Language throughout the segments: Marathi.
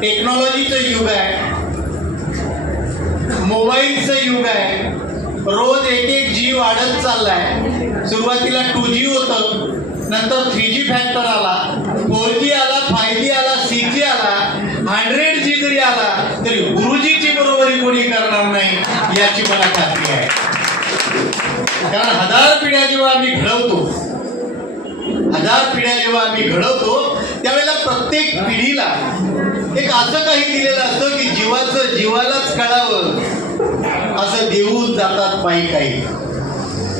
टेक्नॉलॉजीचं युग आहे, मोबाईलचं युग आहे. रोज एक एक जी वाढत चाललाय. सुरुवातीला 2G होतं, नंतर 3G फॅक्टर आला, 4G आला, 5G आला, 6G आला, 100G जरी आला तरी गुरुजीची बरोबरी कोणी करणार नाही याची मला खात्री आहे. कारण 1000 पिढ्या जेव्हा आम्ही घडवतो, 1000 पिढ्या जेव्हा आम्ही घडवतो त्यावेळेला प्रत्येक पिढीला एक असं काही दिलेलं असतं की जीवालाच कळावं असं देऊन जातात पायी काही.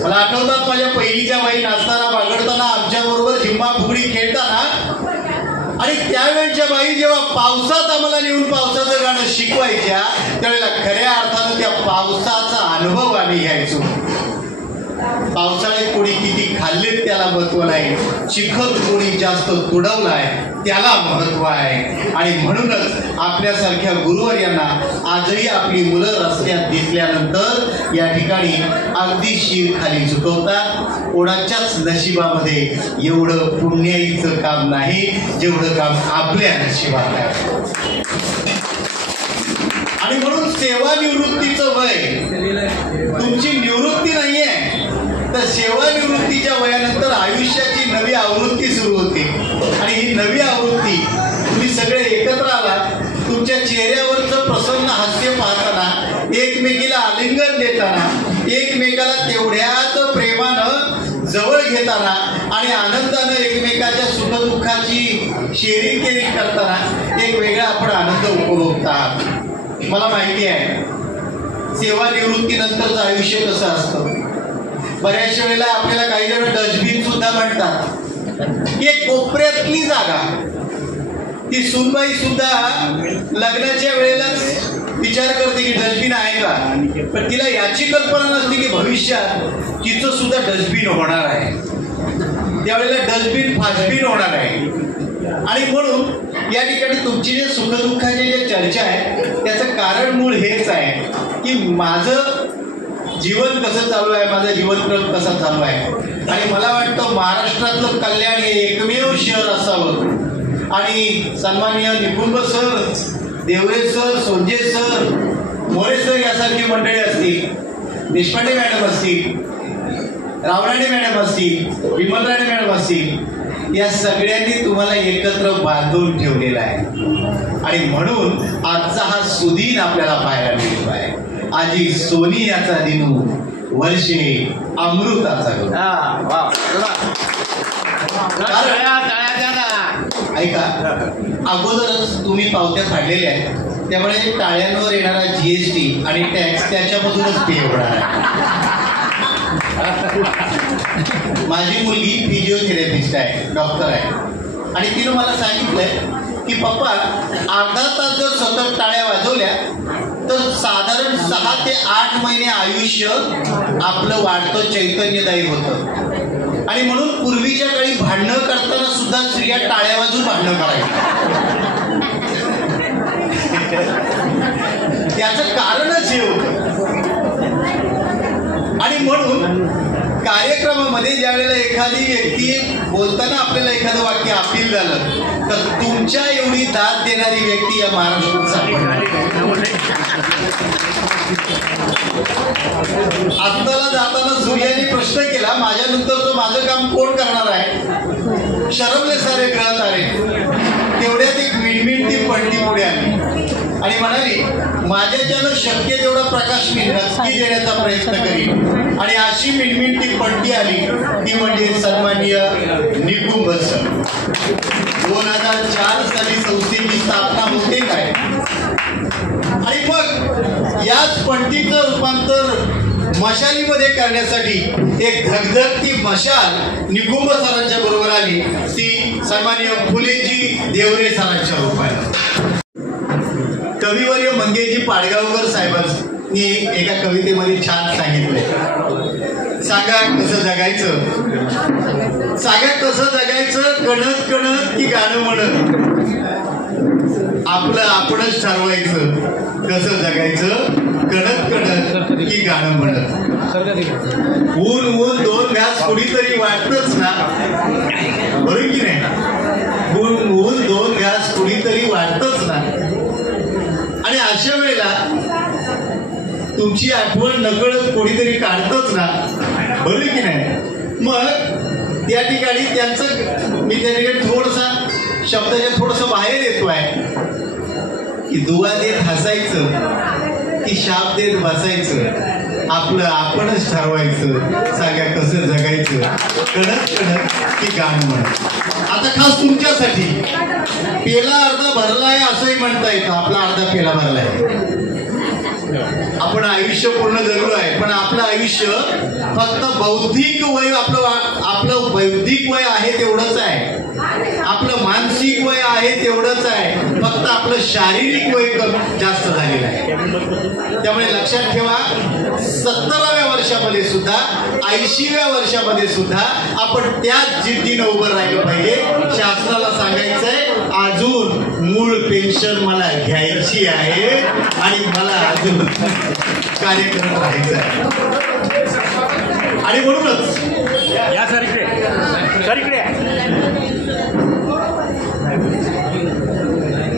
मला आठवतात माझ्या पहिलीच्या बाई नाचताना बागडताना आमच्या बरोबर झिम्मा फुगडी खेळताना, आणि त्यावेळेच्या बाई जेव्हा पावसात आम्हाला नेऊन पावसाचं गाणं शिकवायच्या त्यावेळेला खऱ्या अर्थानं त्या पावसाचा अनुभव आम्ही घ्यायचो. पावसाळे कोणी किती खाल्लेत त्याला महत्व नाही, चिखल कोणी जास्त तुडवलाय त्याला महत्व आहे. आणि म्हणूनच आपल्यासारख्या गुरुवर्यांना आजही आपली मुलं रस्त्यात दिसल्यानंतर या ठिकाणी अगदी शिर खाली झुकवतात. कोणाच्याच नशिबामध्ये एवढं पुण्याईचं काम नाही जेवढं काम आपल्या नशिबात आहे. आणि म्हणून सेवानिवृत्तीचं वय तुमची निवृत्ती नाहीये, तर सेवानिवृत्तीच्या वयानंतर आयुष्याची नवी आवृत्ती सुरू होते. आणि ही नवी आवृत्ती तुम्ही सगळे एकत्र आलात, तुमच्या चेहऱ्यावरचं प्रसन्न हास्य पाहताना, एकमेकीला आलिंगन देताना, एकमेकाला तेवढ्याच प्रेमानं जवळ घेताना आणि आनंदानं एकमेकाच्या सुखदुःखाची शेअरिंग करताना एक वेगळा आपण आनंद उपभोगतात. मला माहिती आहे सेवानिवृत्तीनंतरचं आयुष्य कसं असतं. बऱ्याचशा वेळेला आपल्याला काही जण डस्टबिन सुद्धा म्हणतात. एक कोपऱ्यातली जागा, ती सुनबाई सुद्धा लग्नाच्या वेळेलाच विचार करते की डस्टबिन आहे का, पण तिला याची कल्पना नसते की भविष्यात तिचं सुद्धा डस्टबिन होणार आहे. त्यावेळेला डस्टबिन फास्टबिन होणार आहे. आणि म्हणून या ठिकाणी तुमची जे सुखदुःखाची जे चर्चा आहे त्याचं कारण मूळ हेच आहे की माझं जीवन कसं चालू आहे, माझा जीवनक्रम कसा चालू आहे. आणि मला वाटतं महाराष्ट्रातलं कल्याण हे एकमेव शहर असावं. आणि सन्माननीय Nikumbh sir, Deore sir, Sonje sir, More sir यासारखी मंडळी असतील, देशपांडे मॅडम असतील, रावराणे मॅडम असतील, विमल राणे मॅडम असतील, या सगळ्यांनी तुम्हाला एकत्र बांधून ठेवलेला आहे. आणि म्हणून आजचा हा सुदीन आपल्याला पाहायला मिळतो आहे. आजी सोनियाचा दिनू, वर्षे अमृताचा गणू. ऐका, अगोदरच तुम्ही पावत्या फाडलेल्या आहेत, त्यामुळे टाळ्यांवर येणारा GST आणि टॅक्स त्याच्यामधूनच पे होणार आहे. माझी मुलगी फिजिओथेरपिस्ट आहे, डॉक्टर आहे, आणि तिनं मला सांगितलंय की पप्पा अर्धा तास जर सतत टाळ्या वाजवल्या तर साधारण 6 ते 8 महिने आयुष्य आपलं वाढतं, चैतन्यदायी होतं. आणि म्हणून पूर्वीच्या काळी भांडणं करताना सुद्धा स्त्रिया टाळ्या वाजून भांडणं करायच्या. त्याचं कारणच हे होतं. आणि म्हणून कार्यक्रमामध्ये ज्या वेळेला एखादी व्यक्ती बोलताना आपल्याला एखादं वाक्य अपील झालं तर तुमच्या एवढी दाद देणारी व्यक्ती या महाराष्ट्रात सापडली. आत्ताला जाताना सूर्याने प्रश्न केला, माझ्यानंतरचं माझं काम कोण करणार आहे. शरमले सारे ग्रह तारे. तेवढ्यात एक मिणमिणती पडली पुढे आली आणि म्हणाली, माझ्याच्यानं शक्य तेवढा प्रकाश मी नक्की देण्याचा प्रयत्न करीन. आणि अशी मिणमिणती पडली आली ती म्हणजे सन्माननीय निकुंभ सर. 2004 साली संस्थेची स्थापना होते काय, आणि मग याच पणतीचं रूपांतर मशालीमध्ये करण्यासाठी एक धगधगती मशाल निकुंभ सरांच्या बरोबर आली, ती सन्माननीय फुलेजी देवरे सरांच्या रूपाने. कविवर्य मंगेशजी पाडगावकर साहेबांनी एका कवितेमध्ये छान सांगितलंय, सांगा कसं जगायचं, सांगा कसं जगायचं, कणत कणत की गाणं म्हणत, आपलं आपणच ठरवायचं कसं जगायचं, कणत कणत की गाणं म्हणत. ऊन ऊन 2 घास कुणीतरी वाटतच ना, बरोबर की नाही. ऊन ऊन 2 घास कुणीतरी वाटतच ना. अशा वेळेला तुमची आठवण नकळत कोणीतरी काढतच ना, बरोबर की नाही? मग त्या ठिकाणी त्यांचं मी त्या ठिकाणी थोडसा शब्दाच्या थोडंसं बाहेर येतोय की दुवा देत हसायचं की शाप देत बसायचं, आपलं आपणच ठरवायचं, सांगा कसं जगायचं, कळत कळत की गाणं म्हणत. आता खास तुमच्यासाठी पेला अर्धा भरलाय असंही म्हणता येतं, आपला अर्धा पेला भरलाय. आपण आयुष्य पूर्ण जगलो आहे, पण आपलं आयुष्य फक्त बौद्धिक वय आपलं बौद्धिक वय आहे तेवढंच आहे, आपलं मानसिक वय आहे तेवढंच आहे, फक्त आपलं शारीरिक वय जास्त झालेलं आहे. त्यामुळे लक्षात ठेवा, 70व्या वर्षामध्ये सुद्धा 80व्या वर्षामध्ये सुद्धा आपण त्याच जिद्दीनं उभं राहिलं पाहिजे. शासनाला सांगायचंय अजून मूळ पेन्शन मला घ्यायची आहे आणि मला अजून कार्य करत राहायचं आहे. आणि म्हणूनच या सर इकडे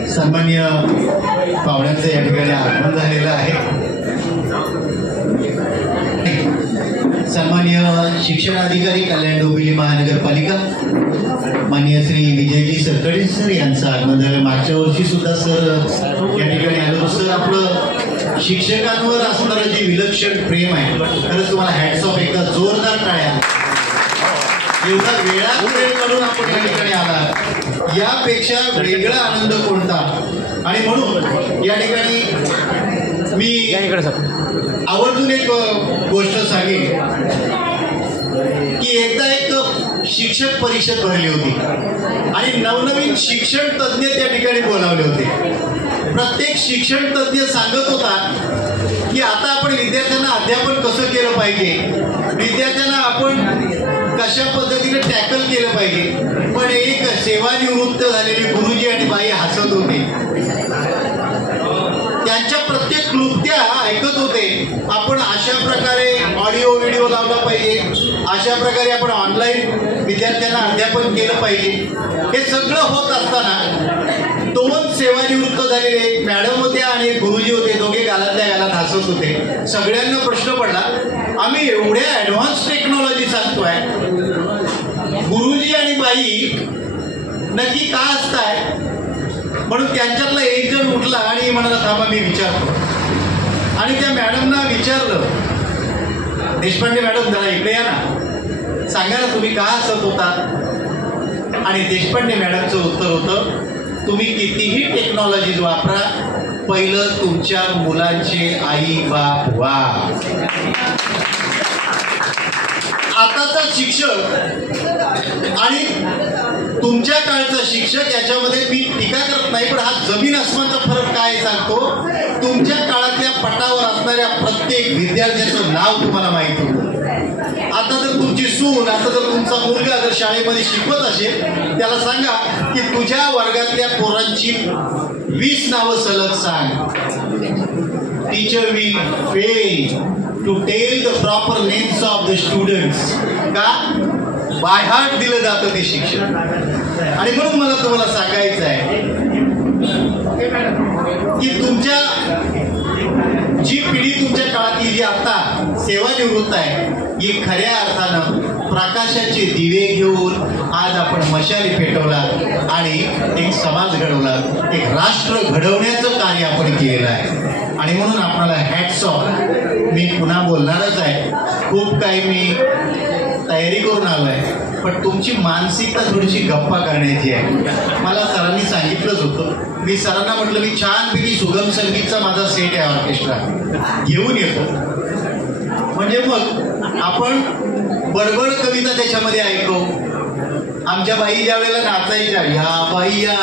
सन्माननीय पाहुण्यांचं या ठिकाणी आगमन झालेलं आहे. सन्माननीय शिक्षण अधिकारी कल्याण डोंबिवली महानगरपालिका माननीय श्री विजयजी सरकडे सर यांचं आगमन झालं. मागच्या वर्षी सुद्धा सर या ठिकाणी आलो. सर आपलं शिक्षकांवर असणारं जे विलक्षण प्रेम आहे, खरंच तुम्हाला हॅट्स ऑफ, एकदा जोरदार टाळ्या. एवढा वेळात वेळ काढून आपण या ठिकाणी आला, यापेक्षा वेगळा आनंद कोणता. आणि म्हणून या ठिकाणी मी आवर्जून एक गोष्ट सांगेन की एकदा एक शिक्षक परिषद भरली होती आणि नवनवीन शिक्षण तज्ज्ञ त्या ठिकाणी बोलावले होते. प्रत्येक शिक्षण तज्ज्ञ सांगत होता की आता आपण विद्यार्थ्यांना अध्यापन कसं केलं पाहिजे, विद्यार्थ्यांना आपण कशा पद्धतीने टॅकल केलं पाहिजे. पण एक सेवानिवृत्त झालेले गुरुजी आणि बाई हसत होते, त्यांच्या प्रत्येक क्लुप्त्या ऐकत होते. आपण अशा प्रकारे ऑडिओ व्हिडिओ लावला पाहिजे, अशा प्रकारे आपण ऑनलाईन विद्यार्थ्यांना अध्यापन केलं पाहिजे. हे सगळं होत असताना 2 सेवानिवृत्त झालेले मॅडम होत्या आणि गुरुजी होते, दोघे गालातल्या गालात हसत होते. सगळ्यांना प्रश्न पडला, आम्ही एवढ्या ॲडव्हान्स टेक्नॉलॉजी सांगतोय, गुरुजी आणि बाई नक्की का असताय? म्हणून त्यांच्यातला एक जण उठला आणि म्हणाला, थांबा मी विचारतो. आणि त्या मॅडमना विचारलं, देशपांडे मॅडम जरा इकडे या ना, सांगा ना तुम्ही का हसत होता. आणि देशपांडे मॅडमचं उत्तर होतं, तुम्ही कितीही टेक्नॉलॉजीज वापरा, पहिलं तुमच्या मुलांचे आई बाप व्हा. आताचा शिक्षक आणि तुमच्या काळचा शिक्षक याच्यामध्ये मी टीका करत नाही, पण हा जमीन आसमानचा फरक काय सांगतो. तुमच्या काळातल्या पटावर असणाऱ्या प्रत्येक विद्यार्थ्याचं नाव तुम्हाला माहिती होतं. आता जर तुमची सून, आता जर तुमचा मुलगा जर शाळेमध्ये शिकवत असेल, त्याला सांगा की तुझ्या वर्गातल्या पोरांची 20 नावं सलग सांग. Teacher will fail to tell the proper names of the students. का? बाय हार्ट दिलं जातं ते शिक्षण. आणि म्हणून मला तुम्हाला सांगायचं आहे की तुमच्या जी पिढी तुमच्या काळातली जी आता सेवानिवृत्त आहे, ही खऱ्या अर्थानं प्रकाशाचे दिवे घेऊन आज आपण मशाली पेटवला आणि एक समाज घडवला, एक राष्ट्र घडवण्याचं कार्य आपण केलेलं आहे. आणि म्हणून आपल्याला हॅट्स ऑफ. मी पुन्हा बोलणारच आहे, खूप काही मी तयारी करून आलो आहे, पण तुमची मानसिकता थोडीशी गप्पा करण्याची आहे. मला सरांनी सांगितलंच होतं, मी सरांना म्हटलं मी छानपैकी सुगम संगीतचा माझा सेट आहे ऑर्केस्ट्रा घेऊन येतो, म्हणजे मग आपण बडबड कविता त्याच्यामध्ये ऐकू. आमच्या बाई ज्या वेळेला नाचायच्या, या बाईया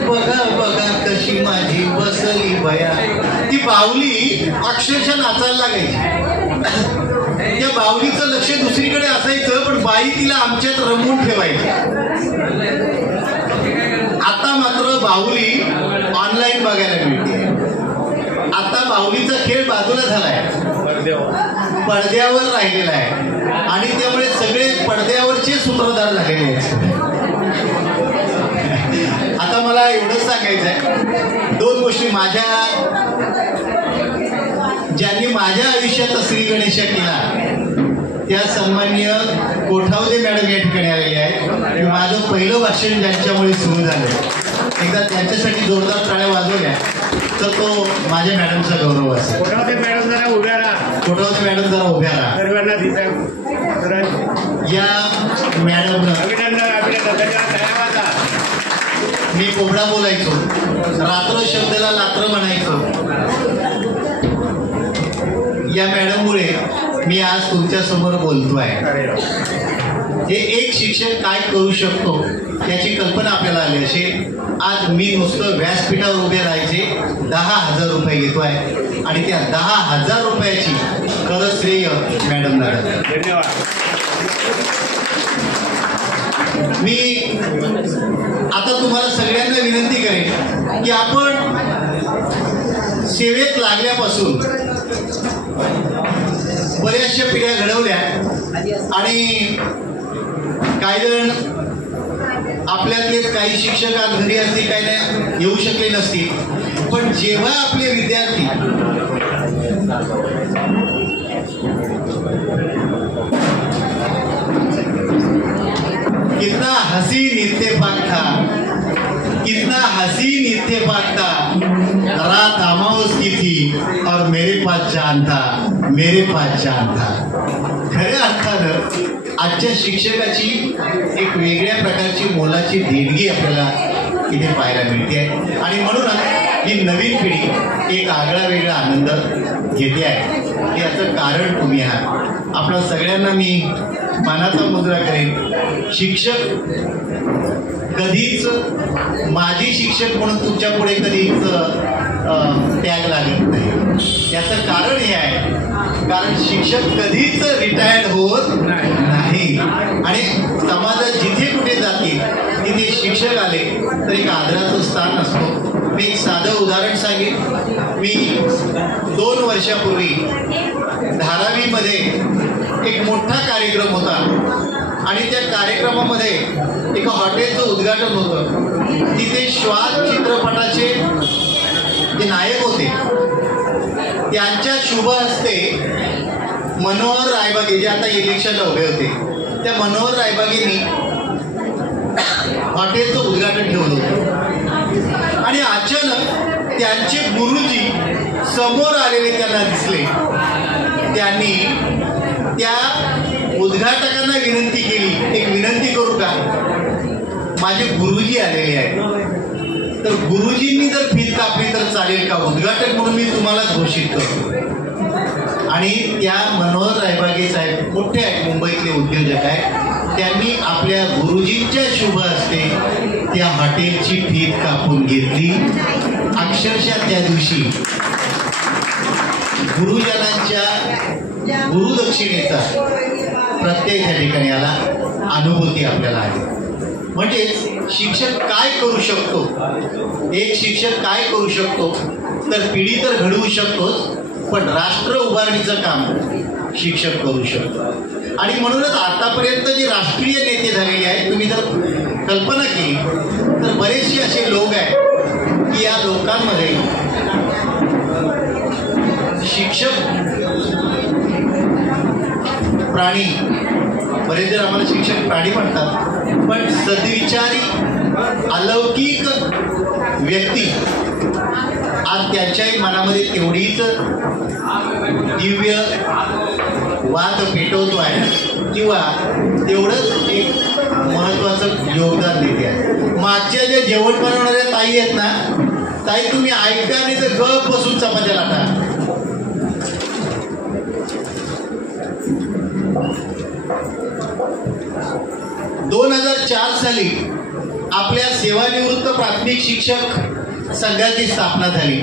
बघा बघा कशी माझी बसली बया, ती बाहुली अक्षरशः नाचायला लागायची. त्या बाहुलीचं लक्ष दुसरीकडे असायचं, पण बाई तिला आमच्यात रमवून ठेवायची. आता मात्र बाहुली ऑनलाईन बघायला मिळते. आता बाहुलीचा खेळ बाजूला झालाय, पडद्यावर राहिलेला आहे आणि त्यामुळे सगळे पडद्यावरचे सूत्रधार झालेले आहेत. आता मला एवढंच सांगायचं आहे, 2 गोष्टी. माझ्या ज्यांनी माझ्या आयुष्याचा श्री गणेश केला त्या सन्माननीय कोठावदे मॅडम या ठिकाणी आलेले आहेत. माझं पहिलं भाषण ज्यांच्यामुळे सुरू झालं, एकदा त्यांच्यासाठी जोरदार टाळ्या वाजवल्या तर तो माझ्या मॅडमचा गौरव असेल. कोठावदे मॅडम जरा उभ्या राहा. कोठावदे मॅडम जरा उभ्या राहा. सर्वांना या मॅडमनं अभिनंदन धन्यवाद. मी कोबडा बोलायचो, रात्र शब्दाला लात्र म्हणायचो. या मॅडममुळे मी आज तुमच्या समोर बोलतोय. हे एक शिक्षक काय करू शकतो याची कल्पना आपल्याला आली असेल. आज मी नुसतं व्यासपीठावर उभे राहायचे 10,000 रुपये घेतोय आणि त्या 10,000 रुपयाची खरं श्रेय मॅडमला. धन्यवाद. मी आता तुम्हाला सगळ्यांना विनंती करेन की आपण सेवेत लागल्यापासून बऱ्याचशा पिढ्या घडवल्या आणि काही जण आपल्यातलेच काही शिक्षक आज घरी असतील, काही नाही येऊ शकले नसतील. पण जेव्हा आपले विद्यार्थी कितना हसीन इत्तेफाक था, कितना हसीन इत्तेफाक था. रात अमावस की थी और मेरे पास जान था, मेरे पास जान था. खऱ्या अर्थानं आजच्या शिक्षकाची एक वेगळ्या प्रकारची मोलाची देणगी आपल्याला इथे पाहायला मिळते आणि म्हणूनच ही नवीन पिढी एक आगळा वेगळा आनंद घेते आहे. याचं कारण तुम्ही आहात. आपल्या सगळ्यांना मी मानाचा मुजरा करेन. शिक्षक कधीच माजी शिक्षक म्हणून तुमच्या पुढे कधीच टॅग लागत नाही. याचं कारण हे आहे कारण शिक्षक कधीच रिटायर्ड होत नाही आणि समाजात जिथे कुठे जातील तिथे शिक्षक आले तर एक आदराचं स्थान असतो. मी एक साधं उदाहरण सांगेन. मी 2 वर्षापूर्वी धारावीमध्ये एक मोठा कार्यक्रम होता आणि त्या कार्यक्रमामध्ये एका हॉटेलचं उद्घाटन होतं. तिथे श्वास चित्रपटाचे जे नायक होते त्यांच्या शुभ हस्ते मनोहर रायबागे जे आता इलेक्शनला उभे होते त्या मनोहर रायबागेंनी हॉटेलचं उद्घाटन ठेवलं होतं आणि अचानक त्यांचे गुरुजी समोर आलेले त्यांना दिसले. त्यांनी त्या उद्घाटकांना विनंती केली, एक विनंती करू का, माझे गुरुजी आलेले आहेत तर गुरुजींनी जर फीत कापली तर चालेल का, उद्घाटक म्हणून मी तुम्हाला घोषित करतो. आणि त्या मनोहर रायबागे साहेब मोठे आहेत, मुंबईतले उद्योजक आहेत. त्यांनी आपल्या गुरुजींच्या शुभ हस्ते त्या हॉटेलची फीत कापून घेतली. अक्षरशः त्या दिवशी गुरुजनांच्या गुरुदक्षिणेचा प्रत्यय त्या ठिकाणी आला, अनुभूती आपल्याला आली. म्हणजेच शिक्षक काय करू शकतो, एक शिक्षक काय करू शकतो तर पिढी तर घडवू शकतोच पण राष्ट्र उभारणीचं काम शिक्षक करू शकतो. आणि म्हणूनच आतापर्यंत जे राष्ट्रीय नेते झालेले आहेत तुम्ही जर कल्पना केली तर बरेचसे असे लोक आहेत की या लोकांमध्ये शिक्षक प्राणी, बरेच जण आम्हाला शिक्षक प्राणी म्हणतात पण सद्विचारी अलौकिक व्यक्ती आज त्यांच्याही मनामध्ये तेवढीच दिव्य वाद पेटवतो आहे किंवा तेवढंच एक महत्त्वाचं योगदान देते आहे. मागच्या जे जेवण बनवणाऱ्या ताई आहेत ना, ताई तुम्ही ऐका नाही तर गप बसून चपात्या लाटा. दोन 2004 साली आपल्या सेवानिवृत्त प्राथमिक शिक्षक संघाची स्थापना झाली.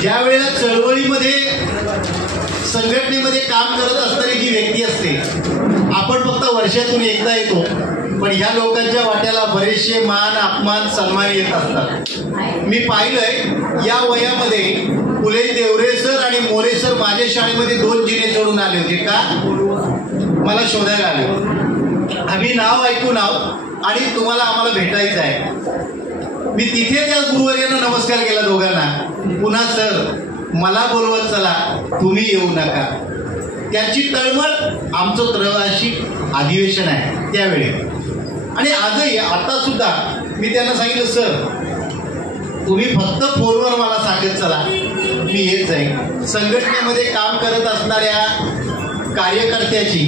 ज्या वेळेला चळवळीमध्ये संघटनेमध्ये काम करत असणारी जी व्यक्ती असते, आपण फक्त वर्षातून एकदा येतो पण ह्या लोकांच्या वाट्याला बरेचसे मान अपमान सन्मान येत असतात. मी पाहिलंय या वयामध्ये फुले देवरे सर आणि मोरे सर माझ्या शाळेमध्ये 2 जिने चढून आले होते. का? मला शोधायला आले. आम्ही नाव ऐकून आहोत आणि तुम्हाला आम्हाला भेटायचं आहे. मी तिथे त्या गुरुवर्यांना नमस्कार केला दोघांना. पुन्हा सर मला बोलवत चला, तुम्ही येऊ नका. त्याची तळमळ आमचं त्रैवार्षिक अधिवेशन आहे त्यावेळी. आणि आजही आता सुद्धा मी त्यांना सांगितलं, सर तुम्ही फक्त फोनवर मला सांगत चला, मी येत जाईन. संघटनेमध्ये काम करत असणाऱ्या कार्यकर्त्याची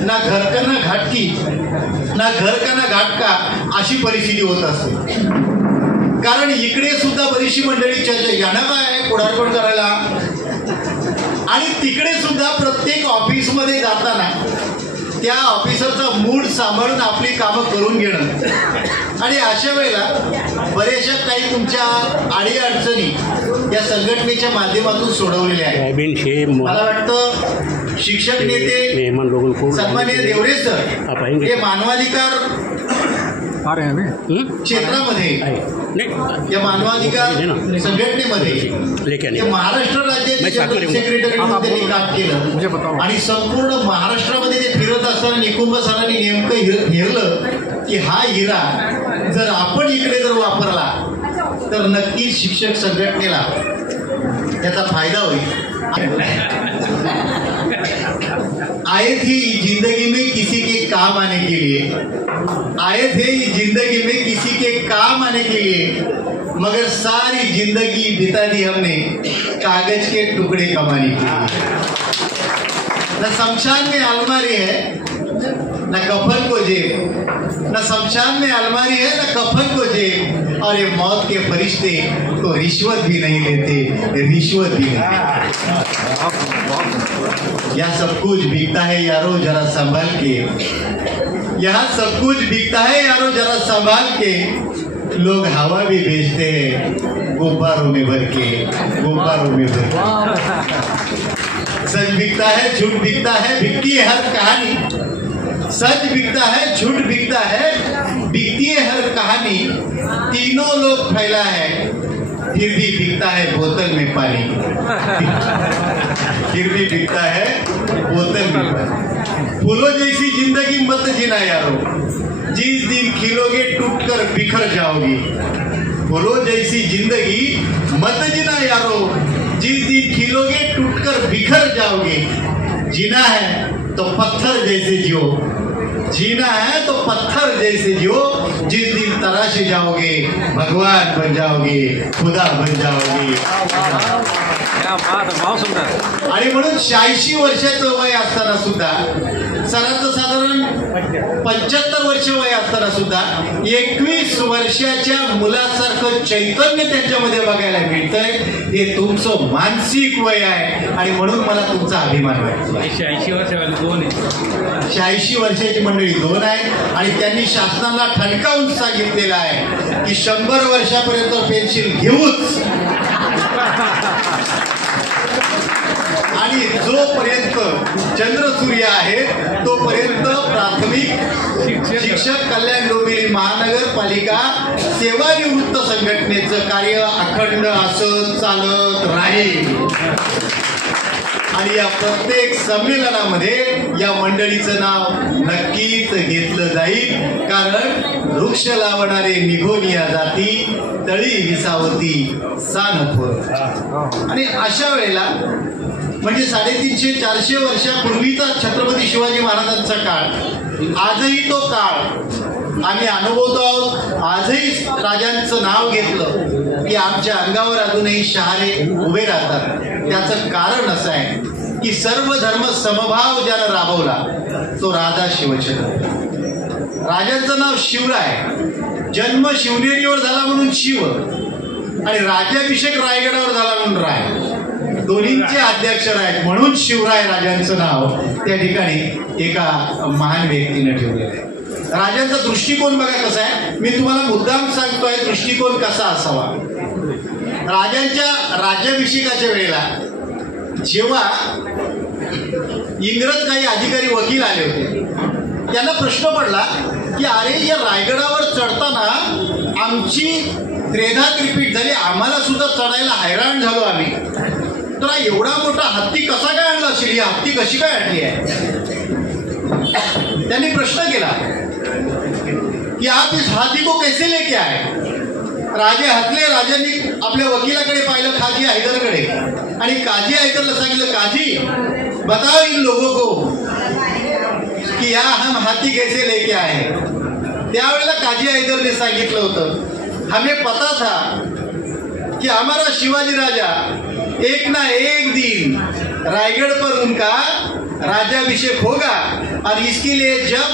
ना घरकना घाटकी ना घरकना घाटका अशी परिस्थिती होत असते. कारण इकडे सुद्धा बरीचशी मंडळी चर्चा यांना काय आहे पुढारपण करायला, आणि तिकडे सुद्धा प्रत्येक ऑफिसमध्ये जाताना त्या ऑफिसरचा मूड सांभाळून आपली कामं करून घेणं. आणि अशा वेळेला बऱ्याचशा काही तुमच्या अडीअडचणी या संघटनेच्या माध्यमातून सोडवलेल्या आहेत. मला वाटतं शिक्षक नेते सन्माननीय देवरे सर हे मानवाधिकार क्षेत्रामध्ये या मानवाधिकार संघटनेमध्ये महाराष्ट्र राज्याचे सेक्रेटरी म्हणून त्यांनी काम केलं. आणि संपूर्ण महाराष्ट्रामध्ये ते फिरत असताना निकुंभ सरांनी नेमकं हेरलं की हा हिरा जर आपण इकडे जर वापरला तर नक्कीच शिक्षक संघटनेला त्याचा फायदा होईल. आए थे जिंदगी में किसी के काम आने के लिए, आए थे जिंदगी में किसी के काम आने के लिए, मगर सारी जिंदगी बिता दी हमने कागज के टुकड़े कमाने के लिए. न शमशान में अलमारी है न कफन को जेब, न शमशान में अलमारी है न कफन को जेब, और ये मौत के फरिश्ते तो रिश्वत भी नहीं लेते, रिश्वत भी नहीं. यहाँ सब कुछ बिकता है यारो जरा संभाल के, यहाँ सब कुछ बिकता है यारो जरा संभाल के, लोग हवा भी बेचते हैं गुब्बारों में भर के, गुब्बारों में भर के. सच बिकता है झूठ बिकता है, बिकती है हर कहानी. सच बिकता है झूठ बिकता है, बिकती है हर कहानी. तीनों लोग फैला है फिर भी बिकता है बोतल में पानी, फिर भी बिकता है बोतल में पानी. फूलों जैसी जिंदगी मत जीना यारो, जिस दिन खिलोगे टूट कर बिखर जाओगी. फूलों जैसी जिंदगी मत जीना यारो, जिस दिन खिलोगे टूट कर बिखर जाओगे. जीना है तो पत्थर जैसे जियो, जीना है तो पत्थर जैसे जियो, जिस दिन तराशे जाओगे भगवान बन जाओगे, खुदा बन जाओगे. आणि म्हणून 86 वर्षाचं वय असताना सुद्धा, सरांचं साधारण 75 वर्ष वय असताना सुद्धा 21 वर्षाच्या मुलासारखं चैतन्य त्यांच्यामध्ये बघायला मिळतंय. हे तुमचं मानसिक वय आहे आणि म्हणून मला तुमचा अभिमान वाटतो. 86 वर्षाची 2 आहे, 86 वर्षाची मंडळी 2 आहेत. आणि त्यांनी शासनाला ठणकावून सांगितलेलं आहे की 100 वर्षापर्यंत पेन्शन घेऊच, आणि जोपर्यंत चंद्रसूर्य आहे तोपर्यंत प्राथमिक शिक्षक कल्याण डोंबिवली महानगरपालिका सेवानिवृत्त संघटनेचं कार्य अखंड असं चालत राहील. आणि या प्रत्येक संमेलनामध्ये या मंडळीचं नाव नक्कीच घेतलं जाईल. कारण वृक्ष लावणारे निघोनिया जाती, तळी विसावती सानथोर. आणि अशा वेळेला म्हणजे 350-400 वर्षापूर्वीचा छत्रपती शिवाजी महाराजांचा काळ, आजही तो काळ आम्ही अनुभवतो आहोत. आजही राजांचं नाव घेतलं की आमच्या अंगावर अजूनही शहारे उभे राहतात. त्याचं कारण असं आहे की सर्व धर्म समभाव ज्यानं राबवला तो राजा शिवछत्रपती. राजांचं नाव शिवराय, जन्म शिवनेरीवर झाला म्हणून शिव, आणि राज्याभिषेक रायगडावर झाला म्हणून राय. दोन्हींचे अध्यक्षर आहेत म्हणून शिवराय राजांचं नाव त्या ठिकाणी एका महान व्यक्तीने ठेवलेलं आहे. राजांचा दृष्टिकोन बघा कसा आहे. मी तुम्हाला मुद्दाम सांगतोय दृष्टिकोन कसा असावा. राजांच्या राज्याभिषेकाच्या वेळेला जेव्हा इंग्रज काही अधिकारी वकील आले होते, त्यांना प्रश्न पडला की अरे या रायगडावर चढताना आमची 3दा रिपीट झाली, आम्हाला सुद्धा चढायला हैराण झालो आम्ही, तर एवढा मोठा हत्ती कसा काय आणला असेल, ही हत्ती कशी काय आणली आहे. त्यांनी प्रश्न केला की आप इस हाथी को कैसे लेके आए. राजे हसले. राजांनी आपल्या वकिलाकडे पाहिलं, काजी हैदरकडे, आणि काजी हैदरला सांगितलं, काजी बताओ इन लोगों को कि या हम हाथी कैसे लेके आए. त्यावेळेला काजी हैदरने सांगितलं होतं, हमें पता था कि हमारा शिवाजी राजा एक ना एक दिन रायगढ़ पर उनका राज्याभिषेक होगा और इसके लिए जब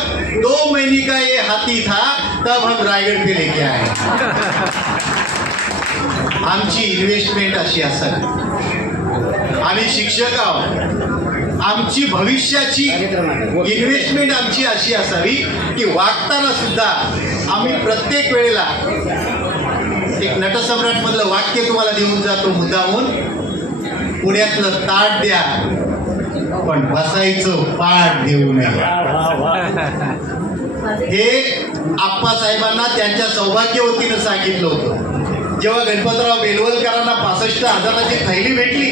2 महीने का ये हाथी था तब हम रायगढ़ पे लेके आए. आमची इन्व्हेस्टमेंट अशी असावी, आम्ही शिक्षक आहोत, आमची भविष्याची इन्व्हेस्टमेंट आमची अशी असावी की वागताना सुद्धा आम्ही प्रत्येक वेळेला एक नटसम्राट मधलं वाक्य तुम्हाला देऊन जातो मुद्दामून, पुण्यातलं ताट द्या पण बसायचं पाठ देऊ नये. हे आप्पासाहेबांना त्यांच्या सौभाग्यवतीनं सांगितलं होतं. जेव्हा गणपतराव बेलवलकरांना 65,000ची थैली भेटली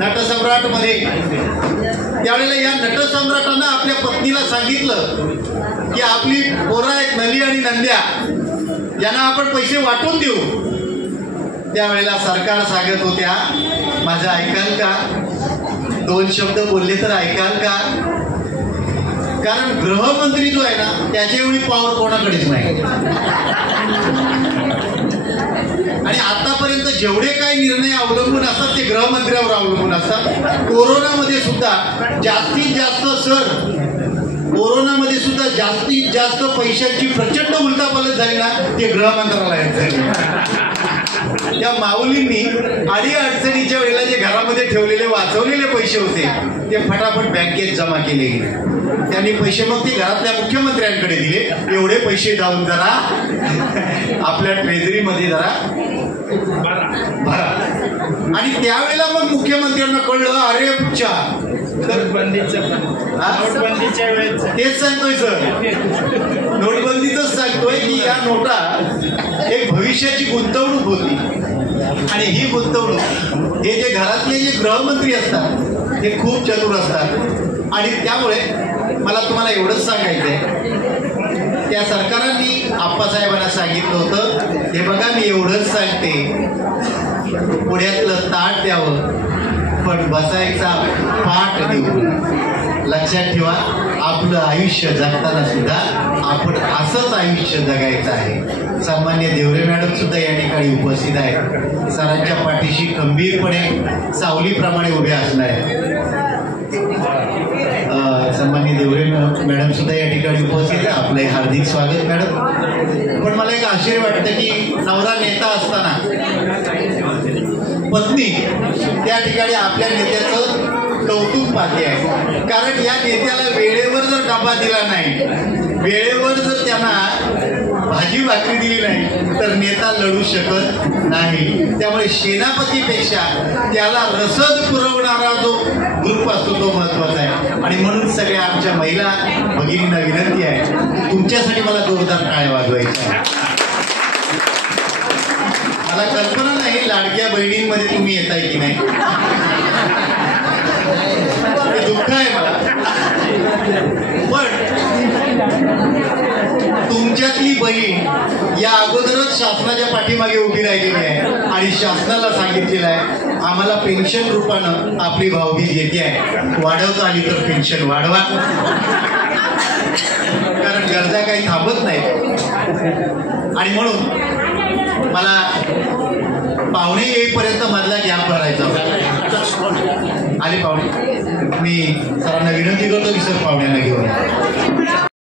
नटसम्राट मध्ये, त्यावेळेला या नटसम्राटानं आपल्या पत्नीला सांगितलं की आपली पोरं आहेत नली आणि नंद्या, यांना आपण पैसे वाटून देऊ. त्यावेळेला सरकार सांगत होत्या, माझं ऐकाल का, 2 शब्द बोलले तर ऐकाल का. कारण गृहमंत्री जो आहे ना त्याच्या एवढी पॉवर कोणाकडेच नाही. आणि आतापर्यंत जेवढे काही निर्णय अवलंबून असतात ते गृहमंत्र्यावर अवलंबून असतात. कोरोनामध्ये सुद्धा जास्तीत जास्त पैशांची प्रचंड उलटापालट झाली ना, ते गृहमंत्रालयात झाली. त्या माऊलींनी अडीअडचणीच्या वेळेला जे घरामध्ये ठेवलेले वाचवलेले पैसे होते ते फटाफट बँकेत जमा केले गेले. त्यांनी पैसे मग ते घरातल्या मुख्यमंत्र्यांकडे दिले. एवढे पैसे जाऊन जरा आपल्या ट्रेझरीमध्ये जरा भरा. आणि त्यावेळेला मग मुख्यमंत्र्यांना कळलं, अरे पुच्छा नोटबंदीच्या वेळेस तेच सांगतोय सर, नोटबंदीच सांगतोय की या नोटा एक भविष्याची गुंतवणूक होती. आणि ही गुंतवणूक हे जे घरातले जे गृहमंत्री असतात ते खूप चतुर असतात. आणि त्यामुळे मला तुम्हाला एवढंच सांगायचं आहे, त्या सरकारांनी आप्पासाहेबांना सांगितलं होतं, हे बघा मी एवढंच सांगते, पुण्यातलं ताट द्यावं पण बसायचा पाठ देऊ. लक्षात ठेवा, आपलं आयुष्य जगताना सुद्धा आपण असंच आयुष्य जगायचं आहे. सन्मान्य देवरे मॅडम सुद्धा या ठिकाणी उपस्थित आहेत. सरांच्या पाठीशी खंबीरपणे सावलीप्रमाणे उभे असणार आहेत. सन्मान्य देवरे मॅडम सुद्धा या ठिकाणी उपस्थित आहे. आपलं हार्दिक स्वागत मॅडम. पण मला एक आश्चर्य वाटतं की नवरा नेता असताना पत्नी त्या ठिकाणी आपल्या नेत्याचं कौतुक पाहते आहे. कारण या नेत्याला वेळेवर जर डबा दिला नाही, वेळेवर जर त्यांना भाजी भाकरी दिली नाही तर नेता लढू शकत नाही. त्यामुळे सेनापतीपेक्षा त्याला रसद पुरवणारा जो ग्रुप असतो तो महत्वाचा आहे. आणि म्हणून सगळ्या आमच्या महिला भगिनींना विनंती आहे, तुमच्यासाठी मला जोरदार टाळ्या वाजवायच्या आहे. मला कल्पना नाही लाडक्या बहिणींमध्ये तुम्ही येताय की नाही, हे दुःख आहे मला. पण तुमच्यातली बहीण या अगोदरच शासनाच्या पाठीमागे उभी राहिलेली आहे आणि शासनाला सांगितलेलं आहे, आम्हाला पेन्शन रूपानं आपली भावबीज येते आहे, वाढवता आली तर पेन्शन वाढवा. कारण गरजा काही थांबत नाहीत. आणि म्हणून मला पाहुणे येईपर्यंत मधला गॅप भरायचा होता. आले पाहुणे, मी सरांना विनंती करतो की सर पाहुण्यांना घेऊन